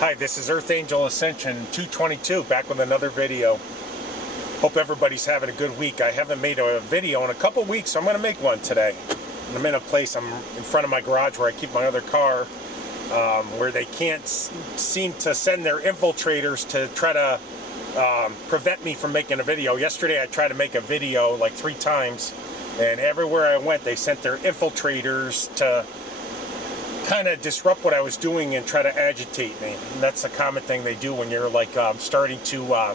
Hi, this is Earth Angel Ascension 222, back with another video. Hope everybody's having a good week. I haven't made a video in a couple weeks, so I'm going to make one today. I'm in a place, I'm in front of my garage where I keep my other car, where they can't seem to send their infiltrators to try to prevent me from making a video. Yesterday I tried to make a video like 3 times, and everywhere I went they sent their infiltrators to kind of disrupt what I was doing and try to agitate me. And that's a common thing they do when you're like starting to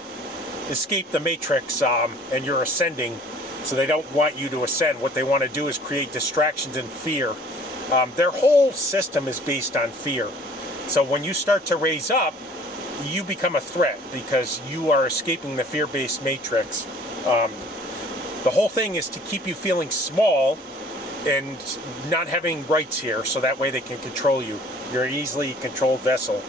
escape the matrix and you're ascending. So they don't want you to ascend. What they want to do is create distractions and fear. Their whole system is based on fear. So when you start to raise up, you become a threat because you are escaping the fear-based matrix. The whole thing is to keep you feeling small and not having rights here, so that way they can control you. You're an easily controlled vessel.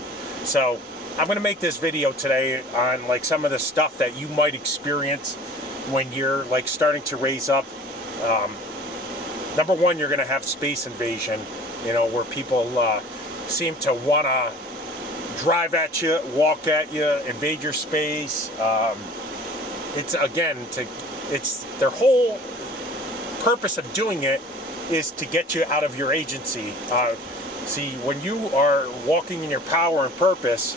So I'm going to make this video today on like some of the stuff that you might experience when you're like starting to raise up. Number one, you're going to have space invasion, you know, where people seem to want to drive at you, walk at you, invade your space. It's again, it's their whole purpose of doing it is to get you out of your agency. See, when you are walking in your power and purpose,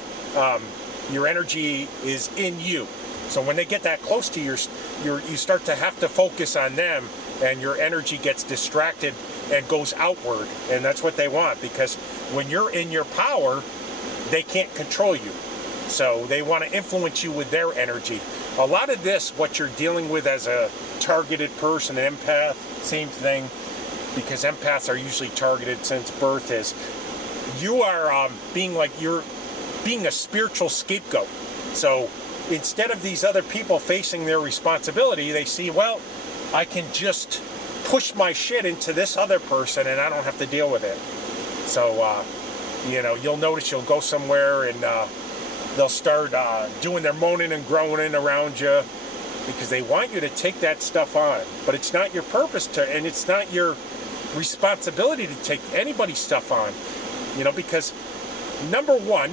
your energy is in you. So when they get that close to you, you start to have to focus on them, and your energy gets distracted and goes outward. And that's what they want, because when you're in your power, they can't control you. So they want to influence you with their energy. A lot of this, what you're dealing with as a targeted person, an empath, same thing, because empaths are usually targeted since birth, is you are you're being a spiritual scapegoat. So instead of these other people facing their responsibility, they see, well, I can just push my shit into this other person and I don't have to deal with it. So, you know, you'll notice you'll go somewhere and they'll start doing their moaning and groaning around you because they want you to take that stuff on. But it's not your purpose to, and it's not your responsibility to take anybody's stuff on, you know, because number one,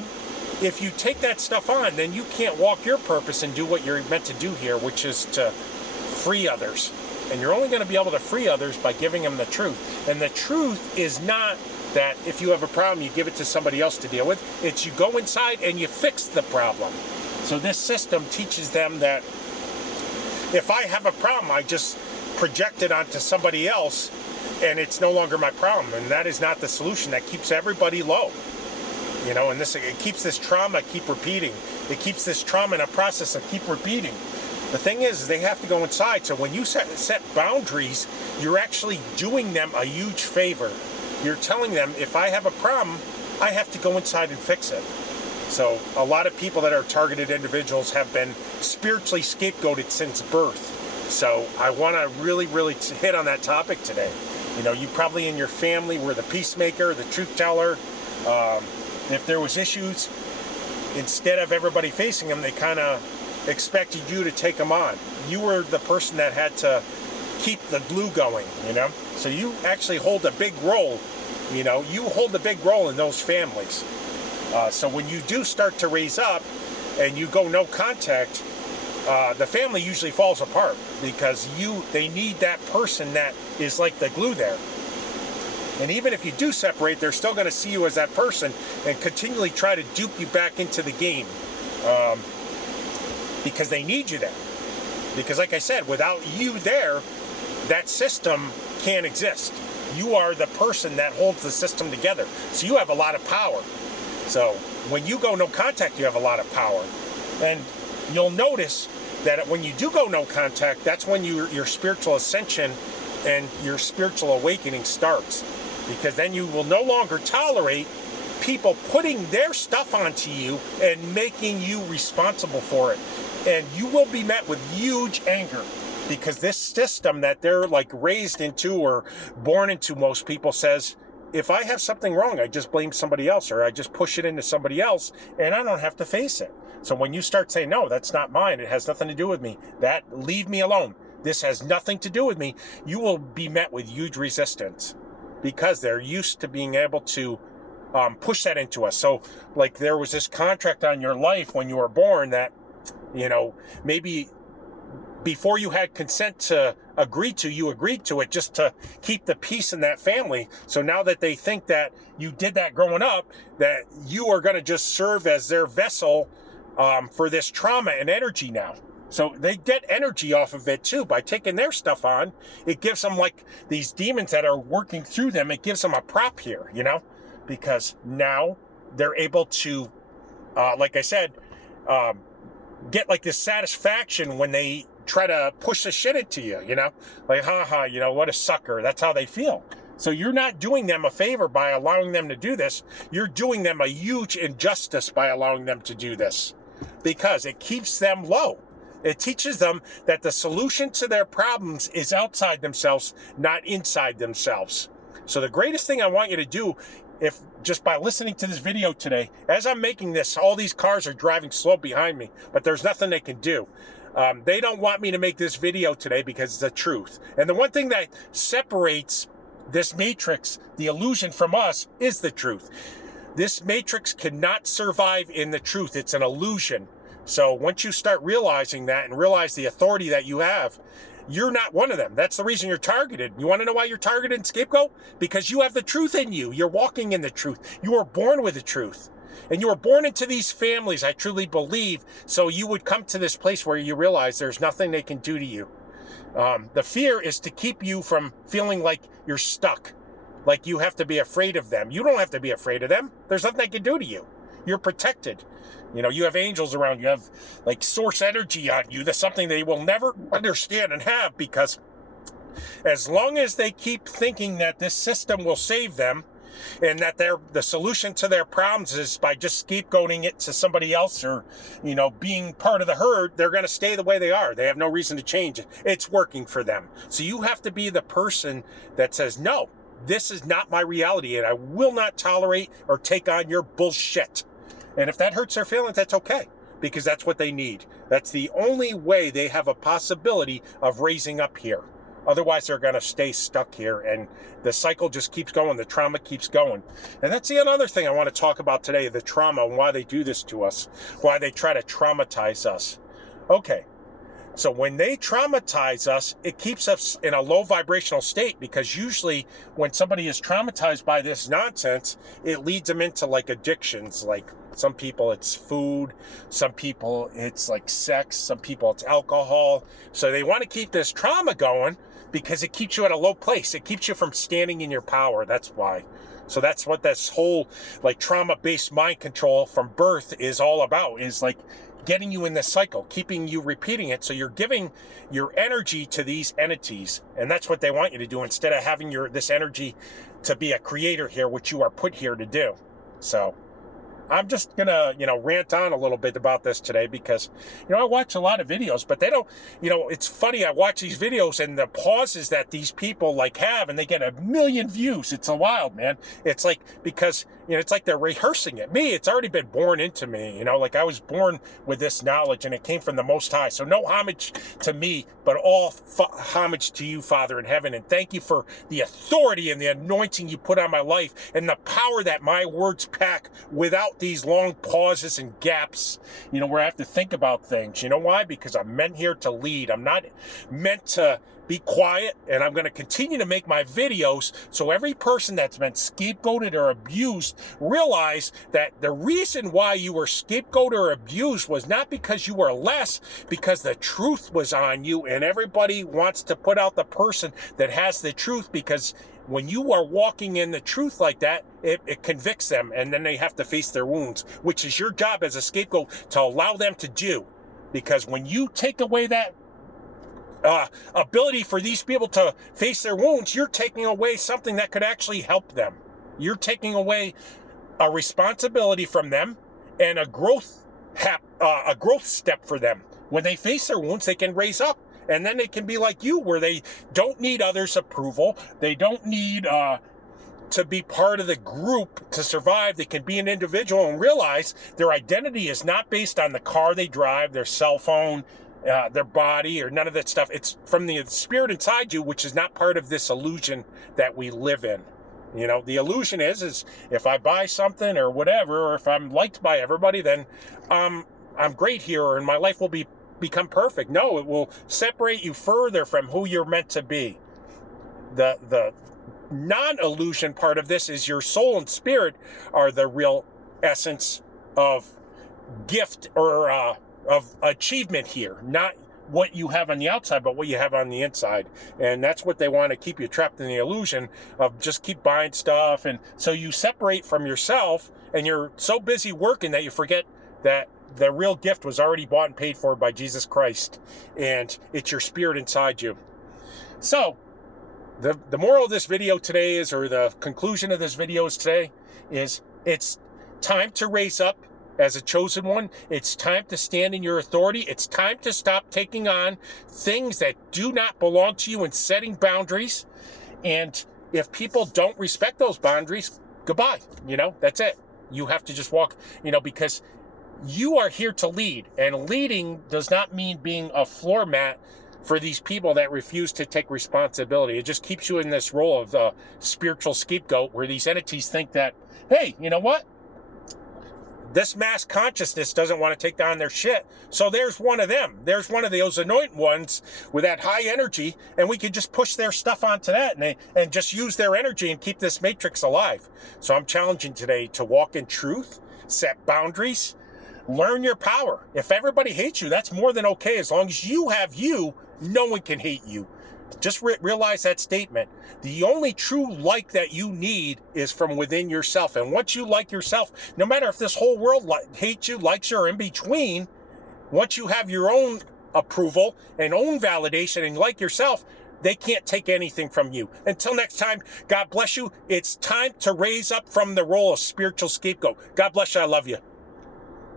if you take that stuff on, then you can't walk your purpose and do what you're meant to do here, which is to free others. And you're only going to be able to free others by giving them the truth. And the truth is not that if you have a problem, you give it to somebody else to deal with. It's you go inside and you fix the problem. So this system teaches them that if I have a problem, I just project it onto somebody else and it's no longer my problem. And that is not the solution. That keeps everybody low. You know, and it keeps this trauma keep repeating. It keeps this trauma in a process of keep repeating. The thing is, they have to go inside. So when you set boundaries, you're actually doing them a huge favor. You're telling them, if I have a problem, I have to go inside and fix it. So a lot of people that are targeted individuals have been spiritually scapegoated since birth. So I want to really hit on that topic today. You know, you probably in your family were the peacemaker, the truth teller. If there was issues, instead of everybody facing them, they kind of expected you to take them on. You were the person that had to keep the glue going, you know? So you actually hold a big role, you know? You hold a big role in those families. So when you do start to raise up and you go no contact, the family usually falls apart because they need that person that is like the glue there. And even if you do separate, they're still going to see you as that person and continually try to dupe you back into the game because they need you there. Because like I said, without you there, that system can't exist. You are the person that holds the system together. So you have a lot of power. So when you go no contact, you have a lot of power. And you'll notice that when you do go no contact, that's when your spiritual ascension and your spiritual awakening starts. Because then you will no longer tolerate people putting their stuff onto you and making you responsible for it. And you will be met with huge anger because this system that they're like raised into or born into, most people, says, if I have something wrong, I just blame somebody else or I just push it into somebody else and I don't have to face it. So when you start saying, no, that's not mine, it has nothing to do with me, leave me alone, this has nothing to do with me, you will be met with huge resistance because they're used to being able to push that into us. So like there was this contract on your life when you were born that, you know, maybe before you had consent to agree to, you agreed to it just to keep the peace in that family. So now that they think that you did that growing up, that you are going to just serve as their vessel for this trauma and energy now. So they get energy off of it too by taking their stuff on. It gives them, like these demons that are working through them, it gives them a prop here, you know, because now they're able to, like I said, get like this satisfaction when they try to push the shit into you, you know, like, haha, you know, what a sucker. That's how they feel. So you're not doing them a favor by allowing them to do this. You're doing them a huge injustice by allowing them to do this, because it keeps them low. It teaches them that the solution to their problems is outside themselves, not inside themselves. So the greatest thing I want you to do, if just by listening to this video today, as I'm making this, all these cars are driving slow behind me, but there's nothing they can do. They don't want me to make this video today because it's the truth. And the one thing that separates this matrix, the illusion, from us is the truth. This matrix cannot survive in the truth. It's an illusion. So once you start realizing that and realize the authority that you have, you're not one of them. That's the reason you're targeted. You want to know why you're targeted and scapegoat? Because you have the truth in you. You're walking in the truth. You were born with the truth. And you were born into these families, I truly believe, so you would come to this place where you realize there's nothing they can do to you. The fear is to keep you from feeling like you're stuck, like you have to be afraid of them. You don't have to be afraid of them. There's nothing they can do to you. You're protected. You know, you have angels around you. You have like source energy on you. That's something they will never understand and have, because as long as they keep thinking that this system will save them, and that the solution to their problems is by just scapegoating it to somebody else, or, you know, being part of the herd, they're going to stay the way they are. They have no reason to change it. It's working for them. So you have to be the person that says, no, this is not my reality, and I will not tolerate or take on your bullshit. And if that hurts their feelings, that's okay, because that's what they need. That's the only way they have a possibility of raising up here. Otherwise, they're going to stay stuck here, and the cycle just keeps going. The trauma keeps going. And that's the other thing I want to talk about today, the trauma and why they do this to us, why they try to traumatize us. Okay, so when they traumatize us, it keeps us in a low vibrational state, because usually when somebody is traumatized by this nonsense, it leads them into like addictions. Like some people it's food, some people it's like sex, some people it's alcohol. So they want to keep this trauma going because it keeps you at a low place. It keeps you from standing in your power. That's why. So that's what this whole like trauma-based mind control from birth is all about, is like getting you in this cycle, keeping you repeating it. So you're giving your energy to these entities, and that's what they want you to do, instead of having this energy to be a creator here, which you are put here to do. So I'm just gonna, rant on a little bit about this today, because, I watch a lot of videos, but they don't, it's funny. I watch these videos and the pauses that these people like have, and they get 1 million views. It's a wild, man. It's like, because, it's like they're rehearsing it. Me, it's already been born into me, like I was born with this knowledge, and it came from the Most High. So no homage to me, but all homage to you, Father in heaven. And thank you for the authority and the anointing you put on my life, and the power that my words pack without these long pauses and gaps, where I have to think about things. You know why? Because I'm meant here to lead. I'm not meant to be quiet, and I'm going to continue to make my videos so every person that's been scapegoated or abused realize that the reason why you were scapegoated or abused was not because you were less, because the truth was on you, and everybody wants to put out the person that has the truth, because when you are walking in the truth like that, it convicts them, and then they have to face their wounds, which is your job as a scapegoat to allow them to do. Because when you take away that ability for these people to face their wounds, you're taking away something that could actually help them. You're taking away a responsibility from them and a growth step for them. When they face their wounds, they can raise up. And then they can be like you, where they don't need others' approval. They don't need to be part of the group to survive. They can be an individual and realize their identity is not based on the car they drive, their cell phone, their body, or none of that stuff. It's from the spirit inside you, which is not part of this illusion that we live in. You know, the illusion is if I buy something or whatever, or if I'm liked by everybody, then I'm great here and my life will become perfect. No, it will separate you further from who you're meant to be. The non-illusion part of this is your soul and spirit are the real essence of gift or of achievement here, not what you have on the outside, but what you have on the inside. And that's what they want to keep you trapped in, the illusion of just keep buying stuff. And so you separate from yourself and you're so busy working that you forget that the real gift was already bought and paid for by Jesus Christ, and it's your spirit inside you. So the moral of this video today is, or the conclusion of this video is today, is it's time to raise up as a chosen one. It's time to stand in your authority. It's time to stop taking on things that do not belong to you and setting boundaries. And if people don't respect those boundaries, goodbye. You know, that's it. You have to just walk, you know, because you are here to lead. And leading does not mean being a floor mat for these people that refuse to take responsibility. It just keeps you in this role of the spiritual scapegoat, where these entities think that, hey, you know what? This mass consciousness doesn't want to take down their shit. So there's one of them. There's one of those anointed ones with that high energy, and we could just push their stuff onto that and just use their energy and keep this matrix alive. So I'm challenging today to walk in truth, set boundaries, learn your power. If everybody hates you, that's more than okay. As long as you have you, no one can hate you. Just realize that statement. The only true like that you need is from within yourself. And once you like yourself, no matter if this whole world hates you, likes you, or in between, once you have your own approval and own validation and like yourself, they can't take anything from you. Until next time, God bless you. It's time to raise up from the role of spiritual scapegoat. God bless you. I love you.